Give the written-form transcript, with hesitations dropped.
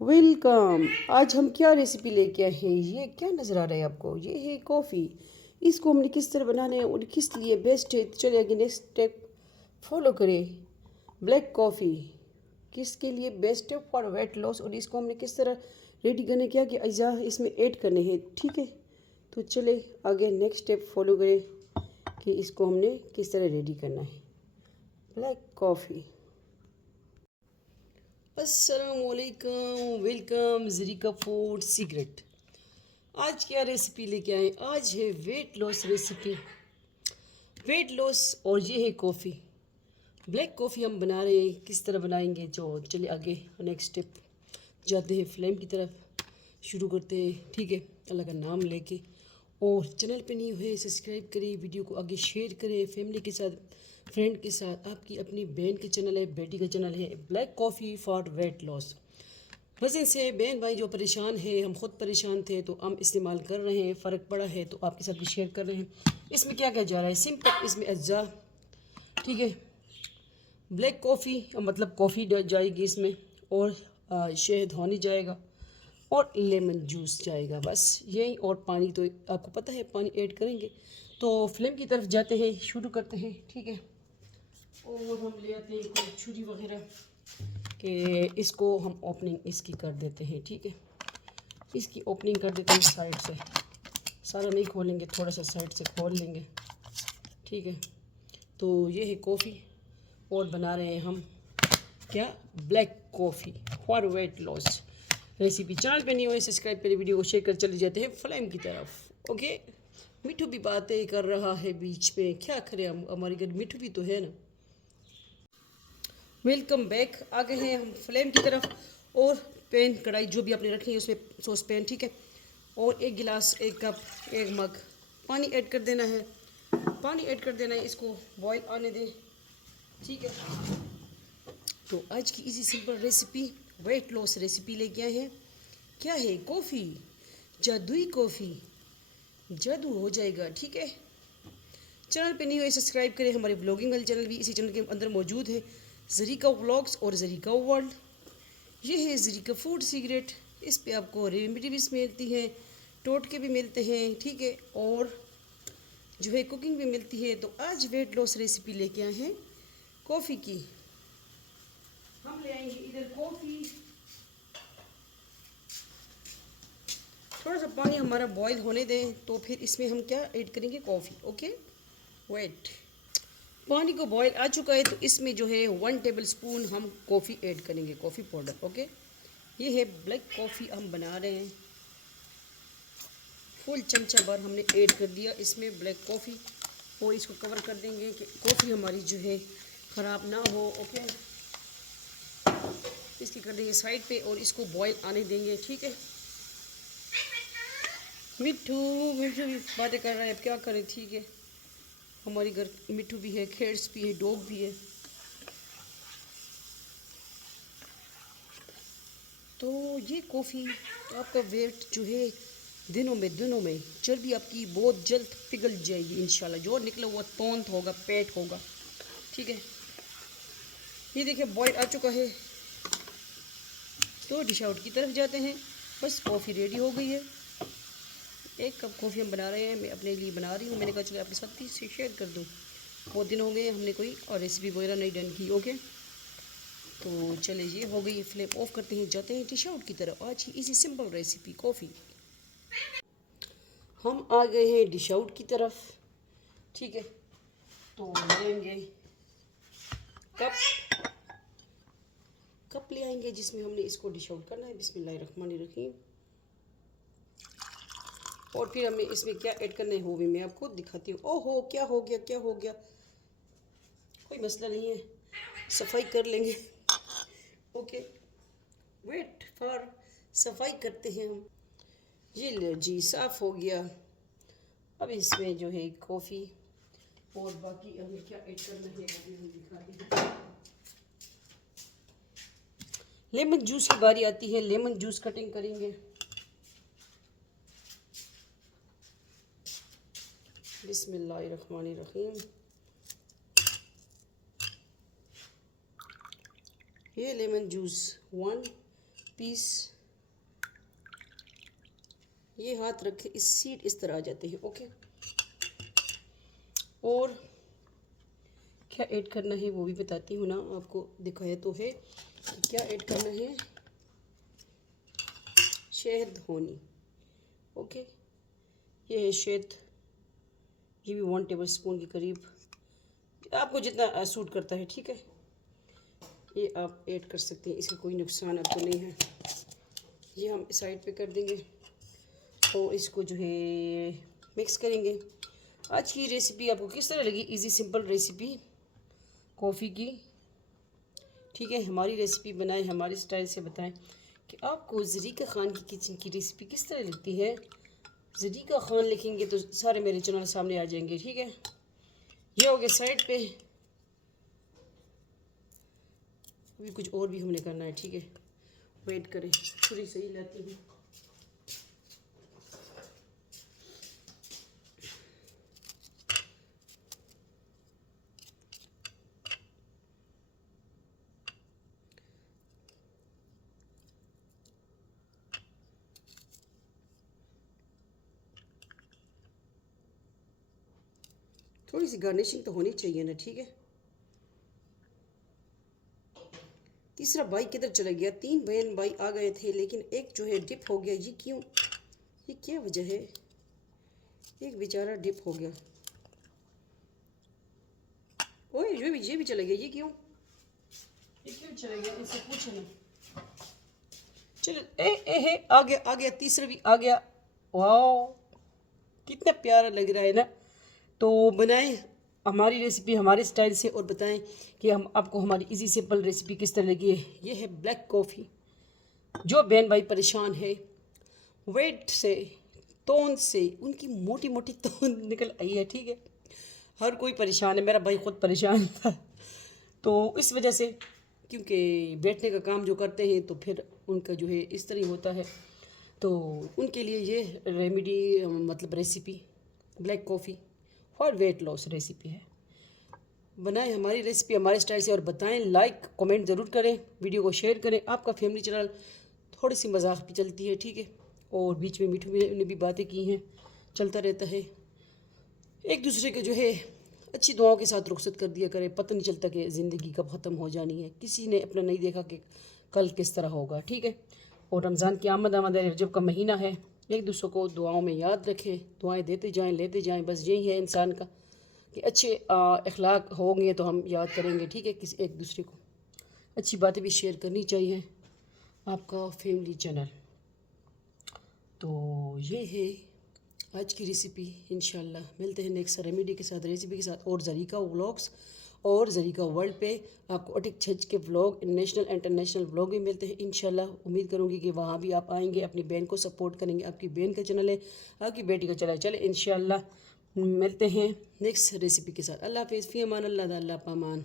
Welcome. आज हम क्या रेसिपी लेके आए हैं? ये क्या नज़र आ रहा है आपको? ये है कॉफ़ी। इसको हमने किस तरह बनाना है और किस लिए बेस्ट है, चलिए आगे नेक्स्ट स्टेप फॉलो करें। ब्लैक कॉफ़ी किसके लिए बेस्ट है? For weight loss. और इसको हमने किस तरह रेडी करने क्या कि अज्जा इसमें ऐड करने हैं, ठीक है? तो चले आगे नेक्स्ट स्टेप फॉलो करें कि इसको हमने किस तरह रेडी करना है। Black coffee. अस्सलामुअलैकुम, वेलकम ज़रीका फूड सीक्रेट। आज क्या रेसिपी लेके आए? आज है weight loss recipe, weight loss. और ये है कॉफ़ी, ब्लैक कॉफ़ी हम बना रहे हैं। किस तरह बनाएंगे जो चलिए आगे नेक्स्ट स्टेप जाते हैं, फ्लेम की तरफ शुरू करते हैं, ठीक है? अल्लाह का नाम लेके। और चैनल पे नहीं हुए सब्सक्राइब करें, वीडियो को आगे शेयर करें फैमिली के साथ, फ्रेंड के साथ। आपकी अपनी बहन के चैनल है, बेटी का चैनल है, black coffee for weight loss. वज़न से बहन भाई जो परेशान है, हम ख़ुद परेशान थे तो हम इस्तेमाल कर रहे हैं, फ़र्क पड़ा है तो आपके साथ भी शेयर कर रहे हैं। इसमें क्या क्या जा रहा है? सिंपल, इसमें अज्जा, ठीक है? ब्लैक कॉफ़ी मतलब कॉफ़ी जाएगी इसमें, और शहद होनी जाएगा, और लेमन जूस जाएगा, बस यही। और पानी तो आपको पता है, पानी ऐड करेंगे। तो फ्लेम की तरफ जाते हैं, शुरू करते हैं, ठीक है? और हम ले आते हैं कोई छुरी वगैरह कि इसको हम ओपनिंग इसकी कर देते हैं, ठीक है? इसकी ओपनिंग कर देते हैं साइड से, सारा नहीं खोलेंगे, थोड़ा सा साइड से खोल लेंगे, ठीक है? तो ये है कॉफ़ी, और बना रहे हैं हम क्या? Black coffee for weight loss recipe. Channel पे नहीं हुए सब्सक्राइब करें, वीडियो को शेयर कर चले जाते हैं फ्लेम की तरफ, ओके? मिठू भी बातें कर रहा है बीच में, क्या करें हम, हमारे घर मिठू भी तो है ना। Welcome back. आ गए हैं हम फ्लेम की तरफ, और पैन कढ़ाई जो भी आपने रखी है उसमें सॉस पैन, ठीक है? और एक गिलास, एक कप, एक मग पानी ऐड कर देना है। पानी ऐड कर देना है, इसको बॉईल आने दें, ठीक है? तो आज की easy simple recipe, weight loss recipe लेके आए हैं। क्या है? कॉफ़ी, जादुई कॉफ़ी, जादू हो जाएगा, ठीक है? चैनल पे नहीं हुए सब्सक्राइब करें, हमारे ब्लॉगिंग वाले चैनल भी इसी चैनल के अंदर मौजूद है, ज़रीका व्लॉग्स और ज़रीका वर्ल्ड। ये है ज़रीका फूड सीक्रेट। इस पे आपको रेमेडीज मिलती हैं, टोटके भी मिलते हैं, ठीक है? और जो है कुकिंग भी मिलती है। तो आज वेट लॉस रेसिपी लेके आए हैं कॉफ़ी की। हम ले आएंगे इधर कॉफ़ी, थोड़ा सा पानी हमारा बॉईल होने दें, तो फिर इसमें हम क्या ऐड करेंगे? Coffee, okay? वेट, पानी को बॉईल आ चुका है, तो इसमें जो है 1 टेबल स्पून हम कॉफ़ी ऐड करेंगे, कॉफ़ी पाउडर, ओके? ये है ब्लैक कॉफ़ी हम बना रहे हैं, फुल चमचा भर हमने ऐड कर दिया इसमें ब्लैक कॉफ़ी। और इसको कवर कर देंगे कि कॉफ़ी हमारी जो है ख़राब ना हो, ओके? इसकी कर देंगे साइड पे, और इसको बॉईल आने देंगे, ठीक है? मिट्ठू, मिट्ठू भी बातें कर रहा है, अब क्या करें, ठीक है? हमारे घर मिट्ठू भी है, खेड्स भी है, डॉग भी है। तो ये कॉफ़ी आपका वेट जो है दिनों में चर्बी आपकी बहुत जल्द पिघल जाएगी इंशाल्लाह। जो निकला हुआ तोंद होगा, पेट होगा, ठीक है? ये देखिए बॉईल आ चुका है, तो डिश आउट की तरफ जाते हैं। बस कॉफ़ी रेडी हो गई है। 1 कप कॉफ़ी हम बना रहे हैं, मैं अपने लिए बना रही हूँ। मैंने कहा चलो आपके साथ भी शेयर कर दूँ, बहुत दिन हो गए हमने कोई और रेसिपी वगैरह नहीं डन की, ओके? तो चले, ये हो गई, फ्लेम ऑफ करते हैं, जाते हैं डिश आउट की तरफ। आज की इसी सिंपल रेसिपी कॉफ़ी। हम आ गए हैं डिश आउट की तरफ, ठीक है? तो लेंगे कप, कप ले आएंगे जिसमें हमने इसको डिश आउट करना है। बिस्मिल्लाहिर्रहमानिर्रहीम। और फिर हमें इसमें क्या ऐड करना है वो भी मैं आपको दिखाती हूँ। ओहो, क्या हो गया, क्या हो गया? कोई मसला नहीं है, सफाई कर लेंगे, ओके? वेट फॉर, सफाई करते हैं हम। ये लो जी, साफ़ हो गया। अब इसमें जो है कॉफ़ी और बाकी हमें क्या ऐड करना है वो भी हम दिखाते हैं। लेमन जूस की बारी आती है, लेमन जूस कटिंग करेंगे। बिस्मिल्लाहिर्रहमानिर्रहीम। ये लेमन जूस 1 पीस ये हाथ रखे, इस सीट इस तरह आ जाते हैं। ओके, और क्या ऐड करना है वो भी बताती हूँ ना, आपको दिखाया तो है कि क्या ऐड करना है। शहद होनी। ओके, ये है शहद, ये भी 1 टेबल स्पून के करीब, आपको जितना सूट करता है, ठीक है। ये आप ऐड कर सकते हैं, इसका कोई नुकसान आपको नहीं है। ये हम साइड पे कर देंगे और इसको जो है मिक्स करेंगे। आज की रेसिपी आपको किस तरह लगी? इजी सिंपल रेसिपी कॉफ़ी की, ठीक है। हमारी रेसिपी बनाएं, हमारे स्टाइल से बताएं कि आपको ज़रीका ख़ान की किचन की रेसिपी किस तरह लगती है। ज़रीका ख़ान लिखेंगे तो सारे मेरे चैनल सामने आ जाएंगे, ठीक है। ये हो गया साइड पे, अभी कुछ और भी हमने करना है, ठीक है। वेट करें, छुरी सही लाती हूँ। थोड़ी सी गार्निशिंग तो होनी चाहिए ना, ठीक है। तीसरा भाई किधर चला गया? 3 बहन भाई आ गए थे, लेकिन एक जो है डिप हो गया। ये क्यों? ये क्या वजह है? एक बेचारा डिप हो गया। ओए ये भी चला गया। ये क्यों? ये क्यों चला गया? इससे पूछो ना। चलो, ए आ गया तीसरा भी आ गया। वाओ, कितना प्यारा लग रहा है ना। तो बनाएं हमारी रेसिपी हमारे स्टाइल से और बताएं कि हम आपको हमारी इजी सिंपल रेसिपी किस तरह लगी है। ये है ब्लैक कॉफ़ी। जो बहन भाई परेशान है वेट से, तोंद से, उनकी मोटी मोटी तोंद निकल आई है, ठीक है। हर कोई परेशान है, मेरा भाई खुद परेशान था। तो इस वजह से, क्योंकि बैठने का काम जो करते हैं तो फिर उनका जो है इस तरह होता है, तो उनके लिए ये रेमेडी मतलब recipe black coffee for weight loss recipe है। बनाएं हमारी रेसिपी हमारे स्टाइल से और बताएं। लाइक कमेंट ज़रूर करें, वीडियो को शेयर करें। आपका फैमिली चैनल, थोड़ी सी मजाक भी चलती है, ठीक है। और बीच में मीठू ने भी बातें की हैं, चलता रहता है। एक दूसरे के जो है अच्छी दुआओं के साथ रुखसत कर दिया करें। पता नहीं चलता कि ज़िंदगी कब ख़त्म हो जानी है, किसी ने अपना नहीं देखा कि कल किस तरह होगा, ठीक है। और रमज़ान की आमद है, रजब का महीना है। एक दूसरे को दुआओं में याद रखें, दुआएं देते जाएं, लेते जाएं। बस यही है इंसान का कि अच्छे अखलाक होंगे तो हम याद करेंगे, ठीक है। किसी एक दूसरे को अच्छी बातें भी शेयर करनी चाहिए। आपका फैमिली चैनल। तो ये है आज की रेसिपी। इंशाल्लाह मिलते हैं नेक्स्ट रेमेडी के साथ, रेसिपी के साथ, और ज़रीका व्लॉग्स और ज़रीका वर्ल्ड पे आपको अटिक छज के व्लॉग, नेशनल इंटरनेशनल व्लॉग भी मिलते हैं इंशाल्लाह। उम्मीद करूँगी कि वहाँ भी आप आएंगे, अपनी बहन को सपोर्ट करेंगे। आपकी बहन का चैनल है, आपकी बेटी का चैनल है। चले इंशाल्लाह मिलते हैं नेक्स्ट रेसिपी के साथ। अल्लाह हाफिज़, फ़ी अमान अल्लाह, अल्लाह पामान।